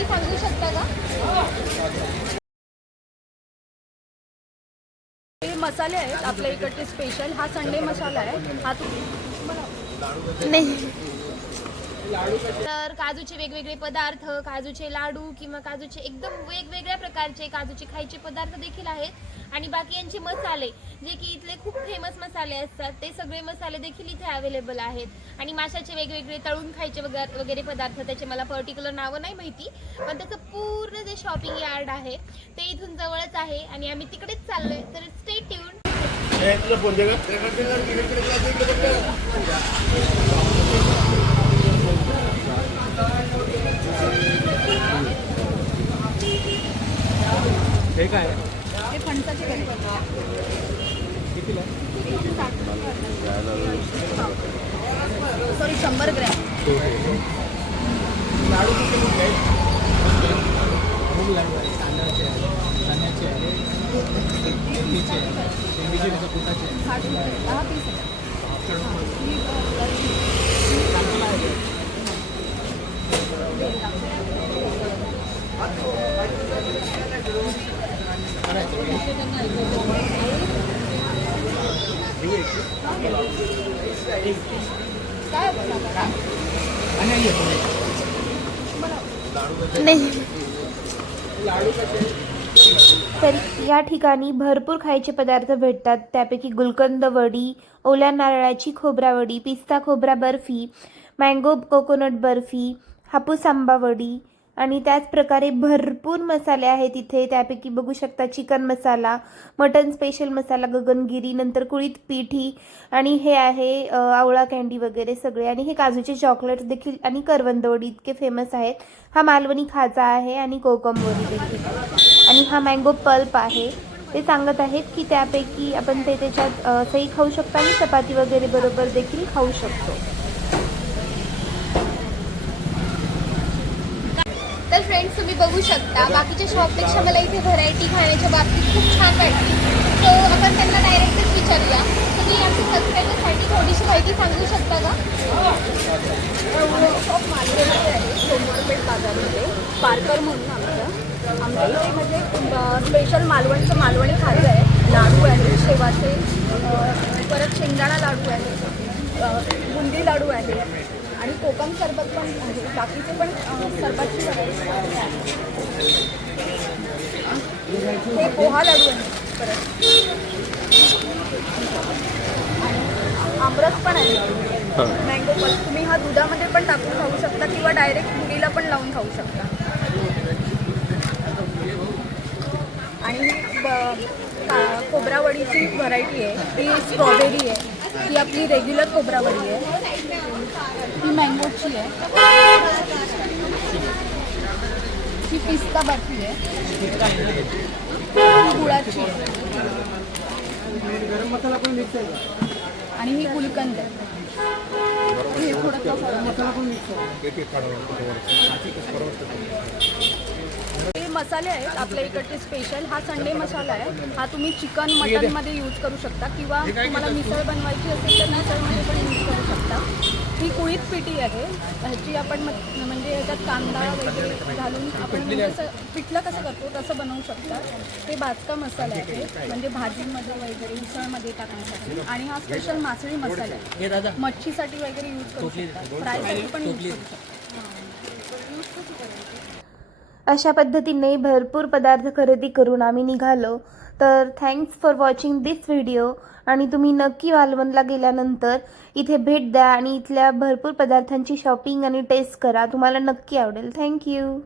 माहिती सांगू शकता का? हे मसाले आहेत आपल्या इकडचे स्पेशल हा संडे मसाला आहे. हा तुम्ही नाही. तर काजूचे वेगवेगळे पदार्थ काजूचे लाडू किंवा काजूचे एकदम वेगवेगळ्या प्रकारचे काजूचे खायचे पदार्थ देखील आहेत. आणि बाकी यांचे मसाले जे की इथले खूप फेमस मसाले असतात ते सगळे मसाले देखील इथे अवेलेबल आहेत. आणि माशाचे वेगवेगळे तळून खायचे वगैरे वगैरे पदार्थ त्याचे मला पर्टिक्युलर नावं नाही माहिती पण त्याचं पूर्ण जे शॉपिंग यार्ड आहे ते इथून जवळच आहे. आणि आम्ही तिकडेच चाललोय तर स्टे ट्यून हे काय? हे फणसाचे करी कितीला सॉरी शंभर ग्रॅम. खूप लाडू आहे तांदळाचे आहे चण्याचे आहे शेंगीचे आहे शेंगीचे कसं आहे दहा पीस आहे काय बनवणार? आणि हे पण आहे. नाही. तर या ठिकाणी भरपूर खायचे पदार्थ भेटतात. त्यापैकी गुलकंद वडी ओल्या नारळाची खोबरा वडी पिस्ता खोबरा बर्फी मँगो कोकोनट बर्फी हापूस आंबा वडी आणि त्याचप्रकारे भरपूर मसाले आहेत इथे. त्यापैकी बघू शकता चिकन मसाला मटन स्पेशल मसाला गगनगिरी नंतर कुळीत पिठी आणि हे आहे आवळा कँडी वगैरे सगळे. आणि हे काजूचे चॉकलेट देखील आणि करवंदवडी इतके फेमस आहेत. हा मालवणी खाजा आहे आणि कोकमवडी देखील. आणि हा मँगो पल्प आहे. ते सांगत आहेत की त्यापैकी आपण ते त्याच्यात सही खाऊ शकतो आणि चपाती वगैरे बरोबर देखील खाऊ शकतो. तर फ्रेंड्स तुम्ही बघू शकता. बाकीच्या शॉपपेक्षा मला इथे व्हरायटी खाण्याच्या बाबतीत खूप छान वाटली. सो आपण त्यांना डायरेक्टच विचारूया. तुम्ही आमच्या सबस्क्रायबरसाठी थोडीशी माहिती सांगू शकता का? शॉप आहे सोमवारपेठ बाजारमध्ये पार्कर म्हणून आमचं. आमच्या इथे म्हणजे स्पेशल मालवणचं मालवणी खाद्य आहे. लाडू आहे शेवाचे परत शेंगदाणा लाडू आहे बुंदी लाडू आहे. आणि कोकम सरबत पण आहे. बाकीचे पण सरबतची. हे पोहा लाडू आहे. परत. आणि आमरस पण आहे. मँगो पल्प तुम्ही हा दुधामध्ये पण टाकून खाऊ शकता किंवा डायरेक्ट मुलीला पण लावून खाऊ शकता. आणि ही खोबरावडीची व्हरायटी आहे. ती स्ट्रॉबेरी आहे. ही आपली रेग्युलर खोबरावडी आहे. आहे ही पिस्ता बर्फी आहे. गुळाची आहे. गरम मसाला पण मिक्स आहे? आणि ही गुलकंद. आहे हे मसाला पण मिक्स हे मसाले आहेत आपल्या इकडचे स्पेशल हा संडे मसाला आहे. हा तुम्ही चिकन मटनमध्ये यूज करू शकता. किंवा तुम्हाला मिसळ बनवायची असेल तर मिसळमध्ये पण यूज करू शकता. ही कुळीत पिठी आहे. ह्याची आपण म्हणजे ह्याच्यात कांदा वगैरे घालून आपण म्हणजे कसं पिठलं कसं करतो तसं बनवू शकता. ते भाजका मसाला आहे म्हणजे भाजीमध्ये वगैरे उसळमध्ये टाकण्यासाठी. आणि हा स्पेशल मासळी मसाला आहे. हे दादा मच्छीसाठी वगैरे यूज करू शकता. फ्रायसाठी पण यूज करू शकता. अशा पद्धतीने भरपूर पदार्थ खरेदी करून आम्ही निघालो. तर thanks for watching this video आणि तुम्ही नक्की वालवनला गेल्यानंतर इथे भेट द्या आणि इथल्या भरपूर पदार्थांची शॉपिंग आणि टेस्ट करा. तुम्हाला नक्की आवडेल. थँक्यू